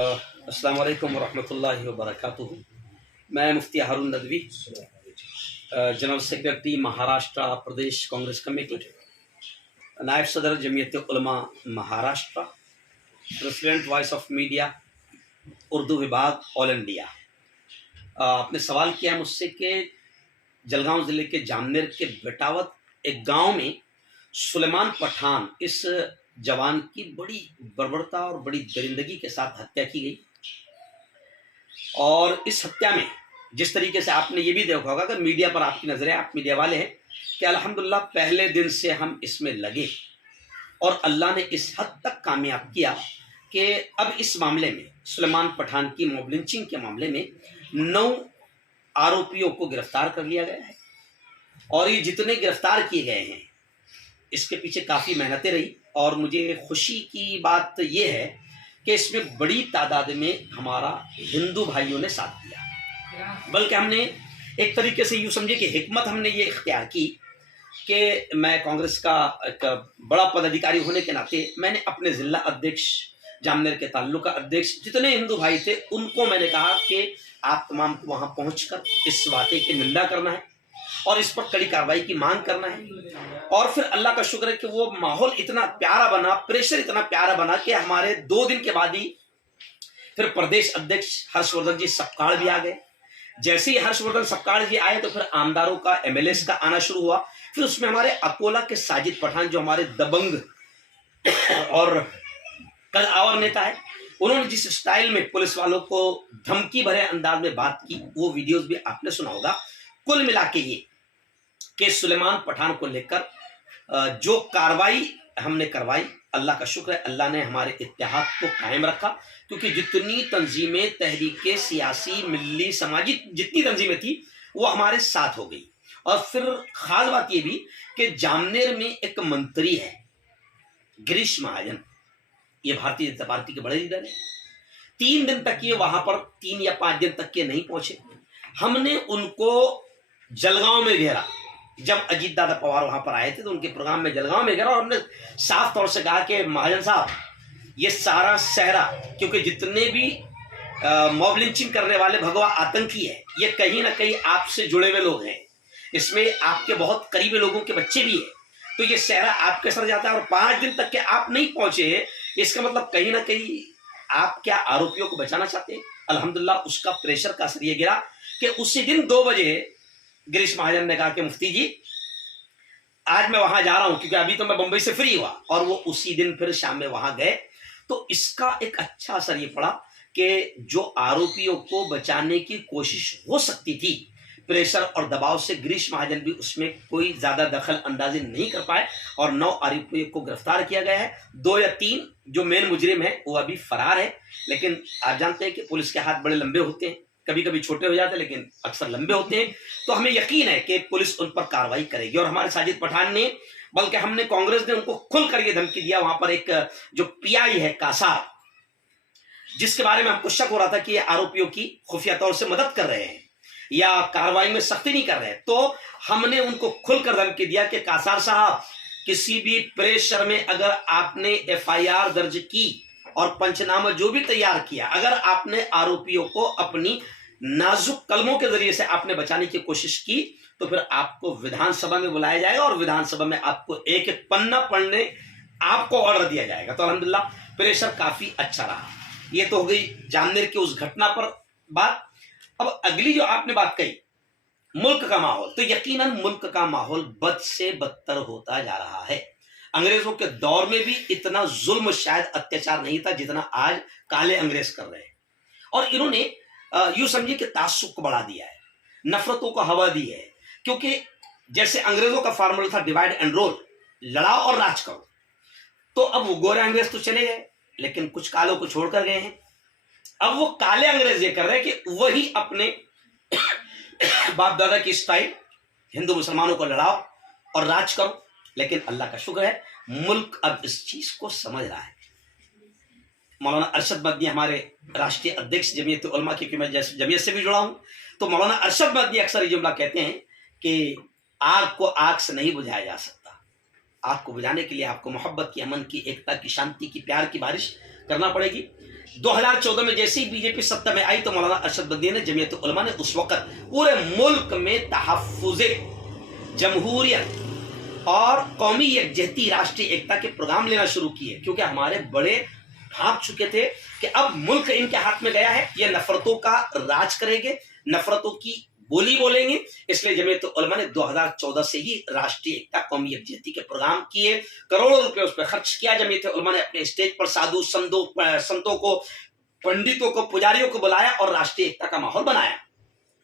अस्सलाम वालेकुम वरहमतुल्लाहि वबरकातुहू। मैं मुफ्ती हारून नदवी, जनरल सेक्रेटरी महाराष्ट्र प्रदेश कांग्रेस कमेटी, नायब सदर Jamiat Ulama Maharashtra, president voice of media Urdu विभाग ऑल इंडिया। आपने सवाल किया मुझसे कि जलगांव ज़िले के जामनेर के बेटावत एक गांव में सुलेमान पठान इस जवान की बड़ी बर्बरता और बड़ी दरिंदगी के साथ हत्या की गई। और इस हत्या में जिस तरीके से आपने ये भी देखा होगा, अगर मीडिया पर आपकी नजरें, आप मीडिया वाले हैं, कि अल्हम्दुलिल्लाह पहले दिन से हम इसमें लगे और अल्लाह ने इस हद तक कामयाब किया कि अब इस मामले में, सुलेमान पठान की मॉब लिंचिंग के मामले में 9 आरोपियों को गिरफ्तार कर लिया गया है। और ये जितने गिरफ्तार किए गए हैं, इसके पीछे काफ़ी मेहनतें रही और मुझे खुशी की बात यह है कि इसमें बड़ी तादाद में हमारा हिंदू भाइयों ने साथ दिया। बल्कि हमने एक तरीके से यूँ समझे कि हिकमत हमने ये इख्तियार की कि मैं कांग्रेस का एक बड़ा पदाधिकारी होने के नाते मैंने अपने ज़िला अध्यक्ष, जामनेर के ताल्लुका अध्यक्ष, जितने हिंदू भाई थे उनको मैंने कहा कि आप तमाम को वहाँ पहुँचकर इस वाक़े की निंदा करना है और इस पर कड़ी कार्रवाई की मांग करना है। और फिर अल्लाह का शुक्र है कि वो माहौल इतना प्यारा बना, प्रेशर इतना प्यारा बना कि हमारे 2 दिन के बाद ही फिर प्रदेश अध्यक्ष हर्षवर्धन जी सपकाल भी आ गए। जैसे ही हर्षवर्धन सपकाल जी आए तो फिर आमदारों का, एमएलएस का आना शुरू हुआ। फिर उसमें हमारे अकोला के साजिद पठान, जो हमारे दबंग और कदावर नेता है, उन्होंने जिस स्टाइल में पुलिस वालों को धमकी भरे अंदाज में बात की, वो वीडियोस भी आपने सुना होगा। कुल मिला के ये कि सुलेमान पठान को लेकर जो कार्रवाई हमने करवाई, अल्लाह का शुक्र है, अल्लाह ने हमारे इत्तेहाद को कायम रखा। क्योंकि जितनी तंजीमें, तहरीकें, सियासी, मिल्ली, समाजी जितनी तंजीमें थी वो हमारे साथ हो गई। और फिर खास बात ये भी कि जामनेर में एक मंत्री है गिरीश महाजन, ये भारतीय जनता पार्टी के बड़े लीडर हैं। 3 दिन तक ये वहां पर, 3 या 5 दिन तक ये नहीं पहुंचे। हमने उनको जलगांव में घेरा। जब अजीत दादा पवार वहां पर आए थे तो उनके प्रोग्राम में जलगांव में घेरा और हमने साफ तौर से कहा कि महाजन साहब, ये सारा सहरा, क्योंकि जितने भी मॉब लिंचिंग करने वाले भगवा आतंकी है, ये कहीं ना कहीं आपसे जुड़े हुए लोग हैं, इसमें आपके बहुत करीबी लोगों के बच्चे भी हैं, तो ये सहरा आपके सर जाता है। और 5 दिन तक के आप नहीं पहुंचे, इसका मतलब कहीं ना कहीं आप क्या आरोपियों को बचाना चाहते हैं। अल्हम्दुलिल्लाह उसका प्रेशर का असर ये गिरा कि उसी दिन 2 बजे गिरीश महाजन ने कहा कि मुफ्ती जी, आज मैं वहां जा रहा हूं, क्योंकि अभी तो मैं बंबई से फ्री हुआ। और वो उसी दिन फिर शाम में वहां गए। तो इसका एक अच्छा असर ये पड़ा कि जो आरोपियों को बचाने की कोशिश हो सकती थी, प्रेशर और दबाव से गिरीश महाजन भी उसमें कोई ज्यादा दखल अंदाजी नहीं कर पाए और 9 आरोपियों को गिरफ्तार किया गया है। 2 या 3 जो मेन मुजरिम है वो अभी फरार है। लेकिन आप जानते हैं कि पुलिस के हाथ बड़े लंबे होते हैं, कभी कभी छोटे हो जाते हैं लेकिन अक्सर लंबे होते हैं। तो हमें यकीन है कि पुलिस उन पर कार्रवाई करेगी। और हमारे साजिद पठान ने, बल्कि हमने, कांग्रेस ने उनको खुलकर ये धमकी दिया। वहां पर एक जो पीआई है कासार, जिसके बारे में हमको शक हो रहा था कि ये आरोपियों की खुफिया तौर से मदद कर रहे हैं या कार्रवाई में सख्ती नहीं कर रहे हैं, तो हमने उनको खुलकर धमकी दिया कि कासार साहब, किसी भी प्रेशर में अगर आपने एफआईआर दर्ज की और पंचनामा जो भी तैयार किया, अगर आपने आरोपियों को अपनी नाजुक कलमों के जरिए से आपने बचाने की कोशिश की, तो फिर आपको विधानसभा में बुलाया जाएगा और विधानसभा में आपको एक एक पन्ना पढ़ने आपको ऑर्डर दिया जाएगा। तो अल्हम्दुलिल्लाह प्रेशर काफी अच्छा रहा। ये तो हो गई जामनेर की उस घटना पर बात। अब अगली जो आपने बात कही, मुल्क का माहौल, तो यकीनन मुल्क का माहौल बद से बदतर होता जा रहा है। अंग्रेजों के दौर में भी इतना जुल्म, शायद अत्याचार नहीं था जितना आज काले अंग्रेज कर रहे हैं। और इन्होंने यूं समझिए कि तासुब को बढ़ा दिया है, नफरतों को हवा दी है। क्योंकि जैसे अंग्रेजों का फार्मूला था डिवाइड एंड रोल, लड़ाओ और राज करो, तो अब वो गोरे अंग्रेज तो चले गए लेकिन कुछ कालों को छोड़कर गए हैं। अब वो काले अंग्रेज ये कर रहे हैं कि वही अपने बाप दादा की स्टाइल, हिंदू मुसलमानों को लड़ाओ और राज करो। लेकिन अल्लाह का शुक्र है, मुल्क अब इस चीज को समझ रहा है। मौलाना अरशद मदनी हमारे राष्ट्रीय अध्यक्ष जमीयत उलमा की, मैं जमीयत से भी जुड़ा हूं, तो मौलाना अरशद मदनी अक्सर ये जुमला कहते हैं कि आग को आग से नहीं बुझाया जा सकता, आग को बुझाने के लिए आपको मोहब्बत की, अमन की, एकता की, शांति की, प्यार की बारिश करना पड़ेगी। 2014 में जैसे ही बीजेपी सत्ता में आई तो मौलाना अरशद बद्री ने, जमीयत उलमा ने उस वक्त पूरे मुल्क में तहफ्फुज़े जमहूरियत और कौमी यकजहती, राष्ट्रीय एकता के प्रोग्राम लेना शुरू किए, क्योंकि हमारे बड़े भाग चुके थे कि अब मुल्क इनके हाथ में गया है, ये नफरतों का राज करेंगे, नफरतों की बोली बोलेंगे। इसलिए जमीयत उलमा ने 2014 से ही राष्ट्रीय एकता, कौमी यकजहती के प्रोग्राम किए, करोड़ों रुपए उस पर खर्च किया। जमीयत उलमा ने अपने स्टेज पर साधु संतों को, पंडितों को, पुजारियों को बुलाया और राष्ट्रीय एकता का माहौल बनाया।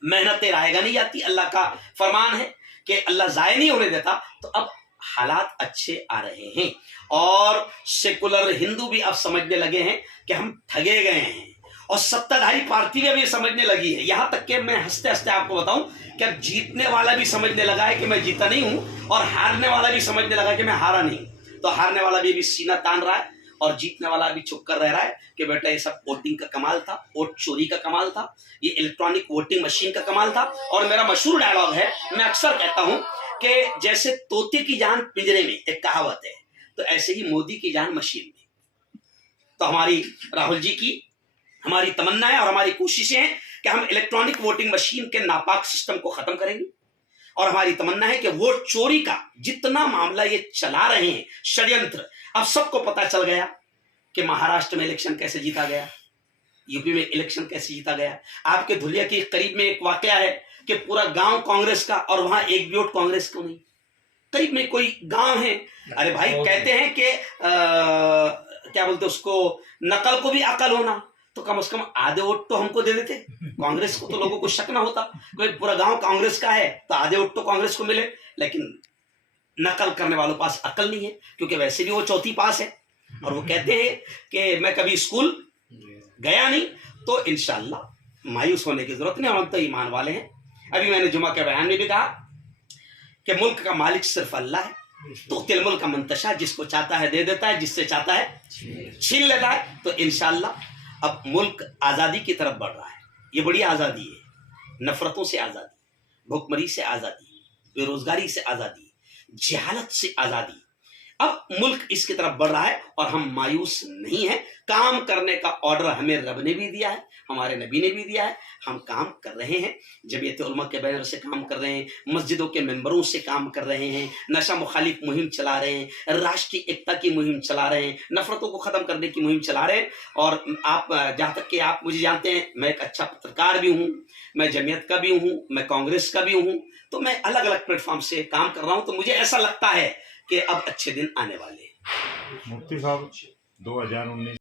मेहनतें रायगा नहीं जाती, अल्लाह का फरमान है कि अल्लाह जाया नहीं होने देता। तो अब हालात अच्छे आ रहे हैं और सेकुलर हिंदू भी अब समझने लगे हैं कि हम ठगे गए हैं, और सत्ताधारी पार्टी में भी समझने लगी है। यहां तक कि मैं हंसते हंसते आपको बताऊं कि अब जीतने वाला भी समझने लगा है कि मैं जीता नहीं हूं, और हारने वाला भी समझने लगा कि मैं हारा नहीं हूं। तो हारने वाला भी सीना तान रहा है और जीतने वाला भी चुप कर रह रहा है कि बेटा ये सब वोटिंग का कमाल था, वोट चोरी का कमाल था, ये इलेक्ट्रॉनिक वोटिंग मशीन का कमाल था। और मेरा मशहूर डायलॉग है, मैं अक्सर कहता हूं कि जैसे तोते की जान पिंजरे में, एक कहावत है, तो ऐसे ही मोदी की जान मशीन में। तो हमारी राहुल जी की हमारी तमन्ना है और हमारी कोशिशें हैं कि हम इलेक्ट्रॉनिक वोटिंग मशीन के नापाक सिस्टम को खत्म करेंगे, और हमारी तमन्ना है कि वोट चोरी का जितना मामला ये चला रहे हैं षड्यंत्र, अब सबको पता चल गया कि महाराष्ट्र में इलेक्शन कैसे जीता गया, यूपी में इलेक्शन कैसे जीता गया। आपके धुलिया के करीब में एक वाकया है कि पूरा गांव कांग्रेस का और वहां एक भी वोट कांग्रेस को नहीं। करीब में कोई गांव है, अरे भाई कहते हैं कि क्या बोलते उसको, नकल को भी अकल होना, तो कम से कम आधे वोट तो हमको दे देते। कांग्रेस को तो लोगों को शक ना होता, कोई पूरा गांव कांग्रेस का है तो आधे वोट तो कांग्रेस को मिले। लेकिन नकल करने वालों पास अकल नहीं है, क्योंकि वैसे भी वो चौथी पास है, और वो कहते हैं कि मैं कभी स्कूल गया नहीं। तो इंशाल्लाह मायूस होने की जरूरत नहीं, हम तो ईमान वाले हैं। अभी मैंने जुमा के बयान में भी कहा कि मुल्क का मालिक सिर्फ अल्लाह है, तो तिल मुल्क का मंतशा, जिसको चाहता है दे देता है, जिससे चाहता है छीन लेता है। तो इंशाल्लाह अब मुल्क आज़ादी की तरफ बढ़ रहा है। ये बड़ी आज़ादी है, नफरतों से आज़ादी, भुखमरी से आज़ादी, बेरोजगारी से आज़ादी, जहालत से आज़ादी। अब मुल्क इसकी तरफ बढ़ रहा है और हम मायूस नहीं हैं। काम करने का ऑर्डर हमें रब ने भी दिया है, हमारे नबी ने भी दिया है, हम काम कर रहे हैं। जमीयत उलमा के बैनर से काम कर रहे हैं, मस्जिदों के मेंबरों से काम कर रहे हैं, नशा मुखालिफ मुहिम चला रहे हैं, राष्ट्रीय एकता की मुहिम चला रहे हैं, नफरतों को ख़त्म करने की मुहिम चला रहे हैं। और आप जहाँ तक कि आप मुझे जानते हैं, मैं एक अच्छा पत्रकार भी हूँ, मैं जमीयत का भी हूँ, मैं कांग्रेस का भी हूँ, तो मैं अलग अलग प्लेटफॉर्म से काम कर रहा हूँ। तो मुझे ऐसा लगता है कि अब अच्छे दिन आने वाले हैं। मुफ्ती साहब 2019